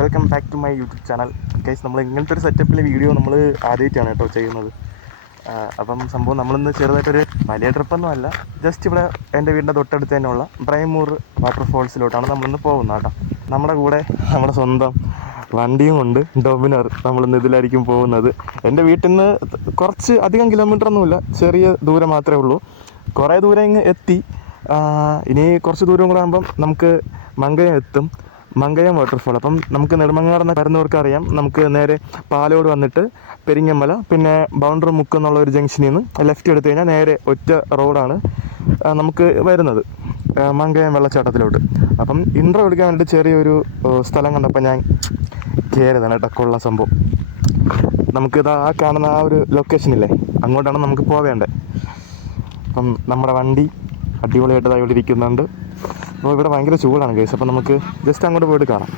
Welcome back to my YouTube channel. Guys, നമ്മൾ ഇങ്ങനത്തെ ഒരു സെറ്റപ്പിലെ വീഡിയോ നമ്മൾ ആദ്യമായിട്ടാണ് കേട്ടോ ചെയ്യുന്നത്. അപ്പം സംഭവം നമ്മളിന്ന് ചെറുതായിട്ടൊരു വലിയ ട്രിപ്പൊന്നും അല്ല, ജസ്റ്റ് ഇവിടെ എൻ്റെ വീടിൻ്റെ തൊട്ടടുത്ത് തന്നെയുള്ള ബ്രൈമൂർ വാട്ടർഫോൾസിലോട്ടാണ് നമ്മളിന്ന് പോകുന്നത് കേട്ടോ. നമ്മുടെ കൂടെ നമ്മുടെ സ്വന്തം വണ്ടിയും കൊണ്ട് ഡൊമിനർ നമ്മളിന്ന് ഇതിലായിരിക്കും പോകുന്നത്. എൻ്റെ വീട്ടിൽ നിന്ന് കുറച്ച് അധികം കിലോമീറ്ററൊന്നുമില്ല, ചെറിയ ദൂരം മാത്രമേ ഉള്ളൂ. കുറേ ദൂരം ഇങ്ങ് എത്തി. ഇനി കുറച്ച് ദൂരം കൂടെ ആകുമ്പം നമുക്ക് മങ്കയം എത്തും, മങ്കയം വാട്ടർഫോൾ. അപ്പം നമുക്ക് നെടുമങ്ങാട് വരുന്നവർക്ക് അറിയാം, നമുക്ക് നേരെ പാലോട് വന്നിട്ട് പെരിങ്ങമല, പിന്നെ ബൗണ്ടറി മുക്ക് എന്നുള്ള ഒരു ജംഗ്ഷനിൽ നിന്ന് ലെഫ്റ്റ് എടുത്തു കഴിഞ്ഞാൽ നേരെ ഒറ്റ റോഡാണ് നമുക്ക് വരുന്നത് മങ്കയം വെള്ളച്ചാട്ടത്തിലോട്ട്. അപ്പം ഇൻട്രോ എടുക്കാൻ വേണ്ടിയിട്ട് ചെറിയൊരു സ്ഥലം കണ്ടപ്പോൾ ഞാൻ കയറിയതാണ് കേട്ടോ. കൊള്ളാം സംഭവം. നമുക്കിത് ആ കാണുന്ന ആ ഒരു ലൊക്കേഷനില്ലേ, അങ്ങോട്ടാണ് നമുക്ക് പോവേണ്ടത്. അപ്പം നമ്മുടെ വണ്ടി അടിപൊളിയായിട്ട് ഇവിടെ ഇരിക്കുന്നുണ്ട്. അപ്പോൾ ഇവിടെ ഭയങ്കര ചൂടാണ് ഗൈസ്. അപ്പോൾ നമുക്ക് ജസ്റ്റ് അങ്ങോട്ട് പോയിട്ട് കാണാം.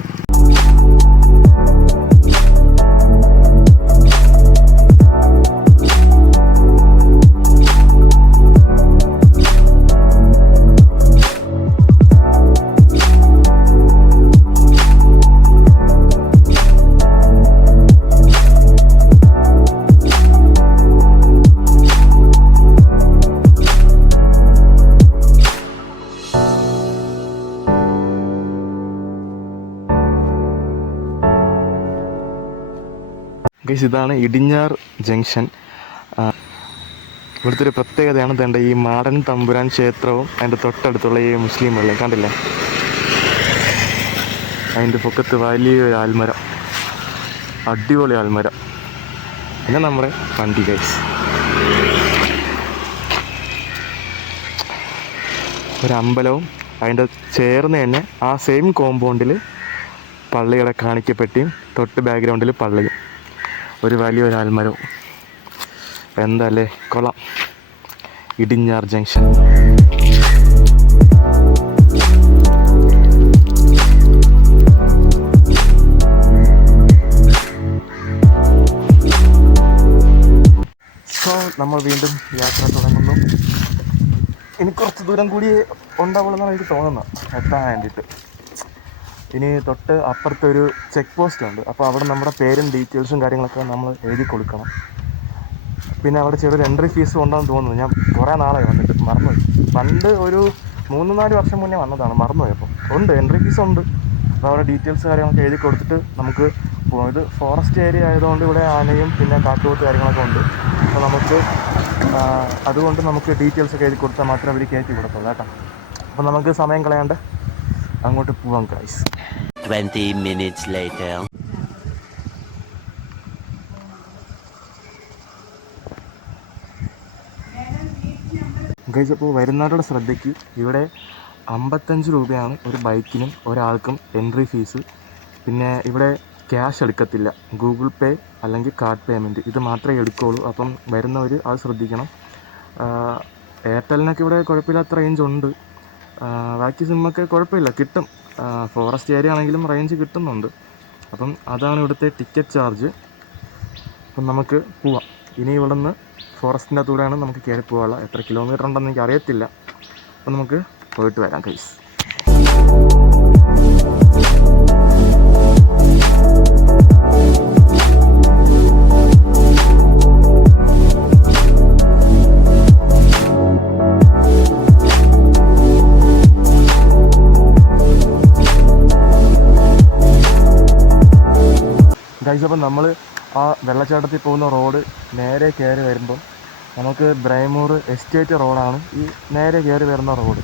ഗൈസ്, ഇതാണ് ഇടിഞ്ഞാർ ജംഗ്ഷൻ. ഇവിടുത്തെ ഒരു പ്രത്യേകതയാണ് ഇതേണ്ട ഈ മാടൻ തമ്പുരാൻ ക്ഷേത്രവും അതിൻ്റെ തൊട്ടടുത്തുള്ള ഈ മുസ്ലിം പള്ളി കണ്ടില്ലേ. അതിൻ്റെ പൊക്കത്ത് വലിയൊരു ആൽമരം, അടിപൊളി ആൽമരം. പിന്നെ നമ്മുടെ വണ്ടി ഗൈസ്. ഒരു അമ്പലവും അതിൻ്റെ ചേർന്ന് തന്നെ ആ സെയിം കോമ്പൗണ്ടിൽ പള്ളിയുടെ കാണിക്കപ്പെട്ടിയും തൊട്ട് ബാക്ക്ഗ്രൗണ്ടിൽ പള്ളിയും, ഒരു വലിയൊരു ആൽമരവും. എന്തല്ലേ, കൊള്ളാം. ഇടിഞ്ഞാർ ജംഗ്ഷൻ. സോ നമ്മൾ വീണ്ടും യാത്ര തുടങ്ങുന്നു. ഇനി കുറച്ച് ദൂരം കൂടി ഉണ്ടാവുള്ളൂ എനിക്ക് തോന്നുന്നു എത്താൻ വേണ്ടിയിട്ട്. ഇനി തൊട്ട് അപ്പുറത്തൊരു ചെക്ക് പോസ്റ്റ് ഉണ്ട്. അപ്പോൾ അവിടെ നമ്മുടെ പേരും ഡീറ്റെയിൽസും കാര്യങ്ങളൊക്കെ നമ്മൾ എഴുതി കൊടുക്കണം. പിന്നെ അവിടെ ചെറിയൊരു എൻട്രി ഫീസും ഉണ്ടെന്ന് തോന്നുന്നു. ഞാൻ കുറേ നാളായി വന്നിട്ട് മറന്നുപോയി. പണ്ട് ഒരു 3-4 വർഷം മുന്നേ വന്നതാണ്, മറന്നുപോയപ്പോൾ. ഉണ്ട്, എൻട്രി ഫീസ് ഉണ്ട്. അപ്പോൾ അവിടെ ഡീറ്റെയിൽസ് കാര്യങ്ങളൊക്കെ എഴുതി കൊടുത്തിട്ട് നമുക്ക് ഇത് ഫോറസ്റ്റ് ഏരിയ ആയതുകൊണ്ട് ഇവിടെ ആനയും പിന്നെ കാട്ടുപോത്ത് കാര്യങ്ങളൊക്കെ ഉണ്ട്. അപ്പോൾ നമുക്ക് അതുകൊണ്ട് നമുക്ക് ഡീറ്റെയിൽസൊക്കെ എഴുതി കൊടുത്താൽ മാത്രമേ അവർ കയറ്റി കൊടുത്തുള്ളൂ കേട്ടോ. അപ്പോൾ നമുക്ക് സമയം കളയാണ്ട് അങ്ങോട്ട് പോവാം ഗൈസ്. 20 minutes later. ഗൈസ്, അപ്പോൾ വരുന്നവരുടെ ശ്രദ്ധയ്ക്ക് ഇവിടെ 55 രൂപയാണ് ഒരു ബൈക്കിനും ഒരാൾക്കും എൻട്രി ഫീസ്. പിന്നെ ഇവിടെ ക്യാഷ് എടുക്കത്തില്ല, ഗൂഗിൾ പേ അല്ലെങ്കിൽ കാർഡ് പേയ്മെൻറ്റ് ഇത് മാത്രമേ എടുക്കുകയുള്ളൂ. അപ്പം വരുന്നവർ അത് ശ്രദ്ധിക്കണം. എയർടെലിനൊക്കെ ഇവിടെ കുഴപ്പമില്ലാത്ത റേഞ്ച് ഉണ്ട്. ബാക്കി സിമ്മൊക്കെ കുഴപ്പമില്ല, കിട്ടും. ഫോറസ്റ്റ് ഏരിയ ആണെങ്കിലും റേഞ്ച് കിട്ടുന്നുണ്ട്. അപ്പം അതാണ് ഇവിടുത്തെ ടിക്കറ്റ് ചാർജ്. അപ്പം നമുക്ക് പോവാം. ഇനി ഇവിടെ നിന്ന് ഫോറസ്റ്റിൻ്റെ അകത്തൂടെയാണ് നമുക്ക് കയറി പോകാനുള്ള. എത്ര കിലോമീറ്റർ ഉണ്ടെന്ന് എനിക്ക് അറിയത്തില്ല. അപ്പം നമുക്ക് പോയിട്ട് വരാം ഗൈസ്. ഗൈസ്, അപ്പം നമ്മൾ ആ വെള്ളച്ചാട്ടത്തിൽ പോകുന്ന റോഡ് നേരെ കയറി വരുമ്പം നമുക്ക് ബ്രൈമൂർ എസ്റ്റേറ്റ് റോഡാണ് ഈ നേരെ കയറി വരുന്ന റോഡ്.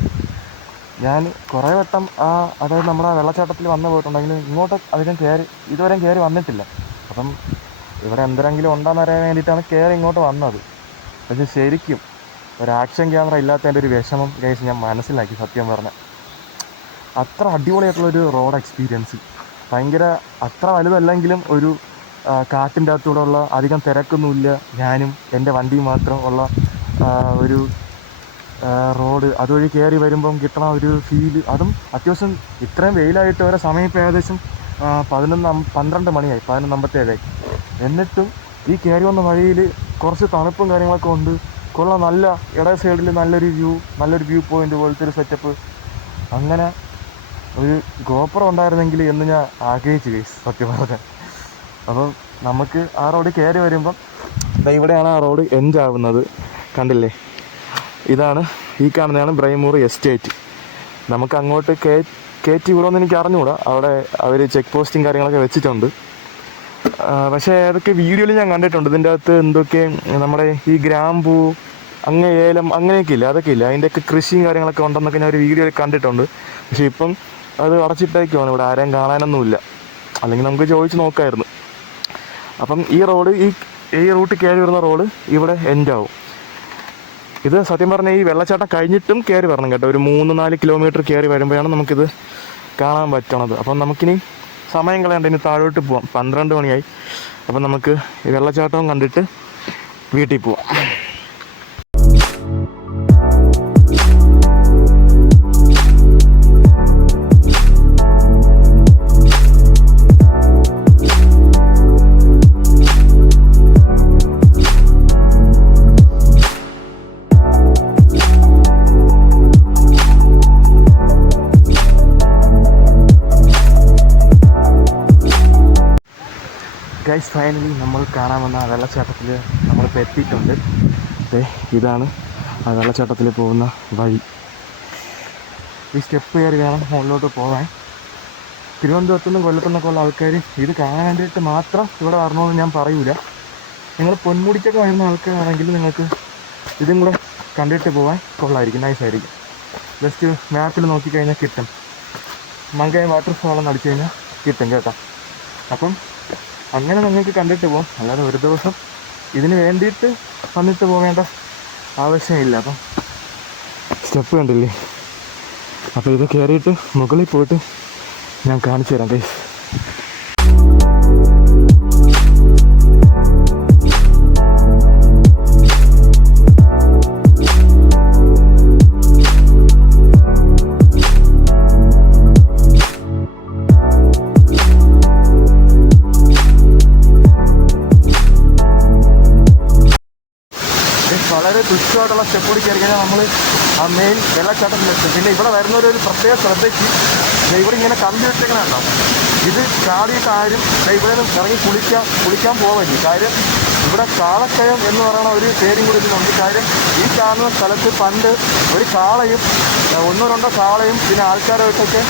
ഞാൻ കുറേ വട്ടം അതായത് നമ്മുടെ ആ വെള്ളച്ചാട്ടത്തിൽ വന്നു പോയിട്ടുണ്ടെങ്കിലും ഇങ്ങോട്ട് അധികം ഇതുവരെയും കയറി വന്നിട്ടില്ല. അപ്പം ഇവിടെ എന്തെങ്കിലും ഉണ്ടോയെന്ന് അറിയാൻ വേണ്ടിയിട്ടാണ് കയറി ഇങ്ങോട്ട് വന്നത്. പക്ഷേ ശരിക്കും ഒരു ആക്ഷൻ ക്യാമറ ഇല്ലാത്തതിൻ്റെ ഒരു വിഷമം ഗൈസ് ഞാൻ മനസ്സിലാക്കി. സത്യം പറഞ്ഞാൽ അത്ര അടിപൊളിയായിട്ടുള്ളൊരു റോഡ് എക്സ്പീരിയൻസ്. ഭയങ്കര അത്ര വലുതല്ലെങ്കിലും ഒരു കാട്ടിൻ്റെ അകത്തൂടെ ഉള്ള അധികം തിരക്കൊന്നുമില്ല, ഞാനും എൻ്റെ വണ്ടിയും മാത്രം ഉള്ള ഒരു റോഡ്. അതുവഴി കയറി വരുമ്പം കിട്ടണ ഒരു ഫീല്, അതും അത്യാവശ്യം ഇത്രയും വെയിലായിട്ട് വരെ സമയം ഇപ്പോൾ ഏകദേശം 12 മണിയായി, 11:57. എന്നിട്ടും ഈ കയറി വന്ന വഴിയിൽ കുറച്ച് തണുപ്പും കാര്യങ്ങളൊക്കെ ഉണ്ട്. കൊള്ളാം, നല്ല ഇട സൈഡിൽ നല്ലൊരു വ്യൂ പോയിൻ്റ് പോലത്തെ ഒരു സെറ്റപ്പ്. അങ്ങനെ ഒരു ഗോപുരം ഉണ്ടായിരുന്നെങ്കിൽ എന്ന് ഞാൻ ആഗ്രഹിച്ചു ഗൈസ് സത്യം പറഞ്ഞാൽ. അപ്പം നമുക്ക് ആ റോഡ് കയറി വരുമ്പം ഇവിടെയാണ് ആ റോഡ് എൻഡ് ആവുന്നത്, കണ്ടില്ലേ? ഇതാണ്, ഈ കാണുന്നതാണ് ബ്രൈമൂർ എസ്റ്റേറ്റ്. നമുക്ക് അങ്ങോട്ട് കയറ്റി വിടുമെന്ന് എനിക്ക് അറിഞ്ഞുകൂടാ, അവിടെ അവർ ചെക്ക് പോസ്റ്റും കാര്യങ്ങളൊക്കെ വെച്ചിട്ടുണ്ട്. പക്ഷേ അതൊക്കെ വീഡിയോയിൽ ഞാൻ കണ്ടിട്ടുണ്ട്. ഇതിൻ്റെ അകത്ത് എന്തൊക്കെ നമ്മുടെ ഈ ഗ്രാമ്പൂ, ഏലം അങ്ങനെയൊക്കെ ഇല്ല, അതൊക്കെ ഇല്ല, അതിൻ്റെയൊക്കെ കൃഷിയും കാര്യങ്ങളൊക്കെ ഉണ്ടെന്നൊക്കെ ഞാൻ ഒരു വീഡിയോയിൽ കണ്ടിട്ടുണ്ട്. പക്ഷേ ഇപ്പം അത് അടച്ചിട്ടേക്കുവാണ്, ഇവിടെ ആരെയും കാണാനൊന്നുമില്ല, അല്ലെങ്കിൽ നമുക്ക് ചോദിച്ച് നോക്കാമായിരുന്നു. അപ്പം ഈ റോഡ് ഈ റൂട്ട് കയറി വരുന്ന റോഡ് ഇവിടെ എൻഡ് ആവും. ഇത് സത്യം പറഞ്ഞാൽ ഈ വെള്ളച്ചാട്ടം കഴിഞ്ഞിട്ടും കയറി വരണം കേട്ടോ. ഒരു 3-4 കിലോമീറ്റർ കയറി വരുമ്പോഴാണ് നമുക്കിത് കാണാൻ പറ്റണത്. അപ്പം നമുക്കിനി സമയം കളയണ്ട, ഇനി താഴോട്ട് പോവാം. 12 മണിയായി. അപ്പം നമുക്ക് ഈ വെള്ളച്ചാട്ടവും കണ്ടിട്ട് വീട്ടിൽ പോവാം. ഗൈസ്, ഫൈനലി നമ്മൾ കാണാൻ വന്ന ആ വെള്ളച്ചാട്ടത്തിൽ നമ്മളിപ്പോൾ എത്തിയിട്ടുണ്ട്. ഇതാണ് ആ വെള്ളച്ചാട്ടത്തിൽ പോകുന്ന വഴി. ഈ സ്റ്റെപ്പ് കയറി വേണം മുകളിലോട്ട് പോകാൻ. തിരുവനന്തപുരത്തു നിന്നും കൊല്ലത്തു നിന്നൊക്കെ ഉള്ള ആൾക്കാർ ഇത് കാണാൻ വേണ്ടിയിട്ട് മാത്രം ഇവിടെ വരണമെന്ന് ഞാൻ പറയൂല. നിങ്ങൾ പൊന്മുടിക്കൊക്കെ വരുന്ന ആൾക്കാരാണെങ്കിൽ നിങ്ങൾക്ക് ഇതും കൂടെ കണ്ടിട്ട് പോകാൻ കൊള്ളായിരിക്കും, നൈസായിരിക്കും. ജസ്റ്റ് മാപ്പിൽ നോക്കിക്കഴിഞ്ഞാൽ കിട്ടും. മങ്കയ വാട്ടർഫോളെന്ന് അടിച്ചു കഴിഞ്ഞാൽ കിട്ടും കേട്ടോ. അപ്പം അങ്ങനെ നിങ്ങൾക്ക് കണ്ടിട്ട് പോകാം. അല്ലാതെ ഒരു ദിവസം ഇതിന് വേണ്ടിയിട്ട് വന്നിട്ട് പോകേണ്ട ആവശ്യമില്ല. അപ്പം സ്റ്റെപ്പ് കണ്ടില്ലേ? അപ്പോൾ ഇത് കയറിയിട്ട് മുകളിൽ പോയിട്ട് ഞാൻ കാണിച്ചു തരാം ഗൈസ്. വളരെ തുച്ഛമായിട്ടുള്ള സ്റ്റെപ്പ് കൂടി കയറി കഴിഞ്ഞാൽ നമ്മൾ ആ മെയിൻ വെള്ളച്ചാട്ടത്തിലെത്തും. പിന്നെ ഇവിടെ വരുന്നവരൊരു പ്രത്യേക ശ്രദ്ധയ്ക്ക് ഇവിടെ ഇങ്ങനെ കമ്പി വെച്ചേക്കണുണ്ടോ, ഇത് ചാടിയിട്ട് ആരും ഇവിടെ നിന്ന് ഇറങ്ങി കുളിക്കാൻ പോവില്ല. കാര്യം ഇവിടെ കാളക്കയം എന്ന് പറയുന്ന ഒരു പേരും കൂടി ഇതിനുണ്ട്. കാര്യം ഈ കാണുന്ന സ്ഥലത്ത് പണ്ട് ഒരു കാളയും 1-2 കാളയും പിന്നെ ആൾക്കാരായിട്ടൊക്കെ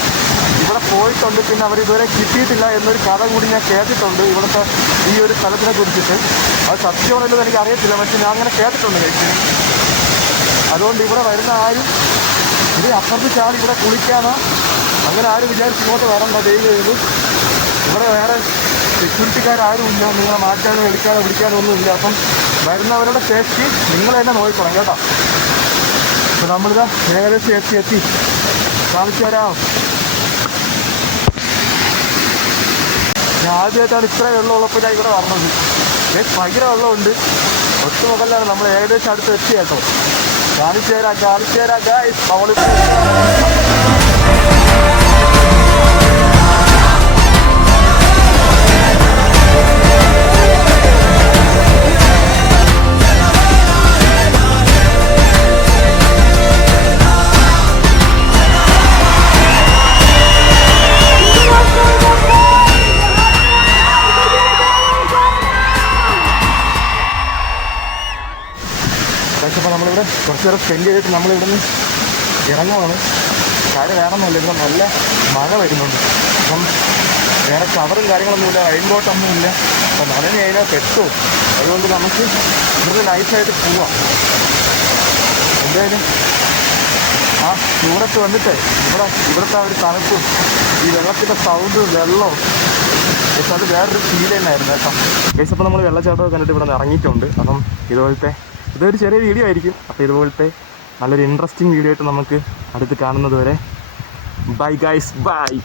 ഇവിടെ പോയിട്ടുണ്ട്. പിന്നെ അവരിതുവരെ കിട്ടിയിട്ടില്ല എന്നൊരു കഥ കൂടി ഞാൻ കേട്ടിട്ടുണ്ട് ഇവിടുത്തെ ഈ ഒരു സ്ഥലത്തിനെ കുറിച്ചിട്ട്. അത് സത്യമാണെന്ന് എനിക്ക് അറിയത്തില്ല, പക്ഷെ ഞാൻ അങ്ങനെ കേട്ടിട്ടുണ്ട് കഴിച്ച്. അതുകൊണ്ട് ഇവിടെ വരുന്ന ആരും ഇത് അപ്പുറത്ത് ചാടി ഇവിടെ കുളിക്കാനോ അങ്ങനെ ആരും വിചാരിച്ച് ഇങ്ങോട്ട് വരണ്ട. ദൈവം ചെയ്ത് ഇവിടെ വേറെ സെക്യൂരിറ്റിക്കാരും ഇല്ല, നിങ്ങളെ മാറ്റാനോ എടുക്കാനോ പിടിക്കാനോ ഒന്നുമില്ല. അപ്പം വരുന്നവരുടെ സേഫ്റ്റി നിങ്ങൾ തന്നെ നോക്കിക്കോണം കേട്ടോ. അപ്പം നമ്മളിതാ ഏകദേശം എത്തി കാണിച്ചു തരാം. ഞാൻ ആദ്യമായിട്ടാണ് ഇത്ര വെള്ളമുള്ളപ്പോൾ ഞാൻ ഇവിടെ പറഞ്ഞത്. ഭയങ്കര വെള്ളമുണ്ട്, ഒത്തുമുകളിലാണ്. നമ്മൾ ഏകദേശം അടുത്ത് എത്തി കേട്ടോ. കാണിച്ചു തരാം ഗൈസ്. അവൾ അപ്പോൾ നമ്മളിവിടെ കുറച്ച് നേരം സ്പെൻഡ് ചെയ്തിട്ട് നമ്മളിവിടെ നിന്ന് ഇറങ്ങുവാണ്. കാര്യം വേറെ ഒന്നുമില്ല, ഇവിടെ നല്ല മഴ വരുന്നുണ്ട്. അപ്പം വേറെ കവറും കാര്യങ്ങളൊന്നുമില്ല, റെയിൻകോട്ടൊന്നുമില്ല. അപ്പം നനഞ്ഞ് കഴിഞ്ഞാൽ പെട്ടും. അതുകൊണ്ട് നമുക്ക് ഇവിടുന്ന് നൈസായിട്ട് പോവാം. എന്തായാലും ആ ചൂടത്ത് വന്നിട്ട് ഇവിടുത്തെ ഒരു തണുപ്പും ഈ വെള്ളത്തിൻ്റെ സൗണ്ട് വെള്ളവും പക്ഷെ അത് വേറൊരു ഫീൽ തന്നെയായിരുന്നു കേട്ടോ. കേസ് അപ്പോൾ നമ്മൾ വെള്ളച്ചാട്ടമൊക്കെ കണ്ടിട്ട് ഇവിടെ നിന്ന് ഇറങ്ങിയിട്ടുണ്ട്. അപ്പം ഇതൊരു ചെറിയ വീഡിയോ ആയിരിക്കും. അപ്പോൾ ഇതുപോലത്തെ നല്ലൊരു ഇൻട്രസ്റ്റിംഗ് വീഡിയോ ആയിട്ട് നമുക്ക് അടുത്ത് കാണുന്നത് വരെ ബൈ ഗൈസ്, ബൈ.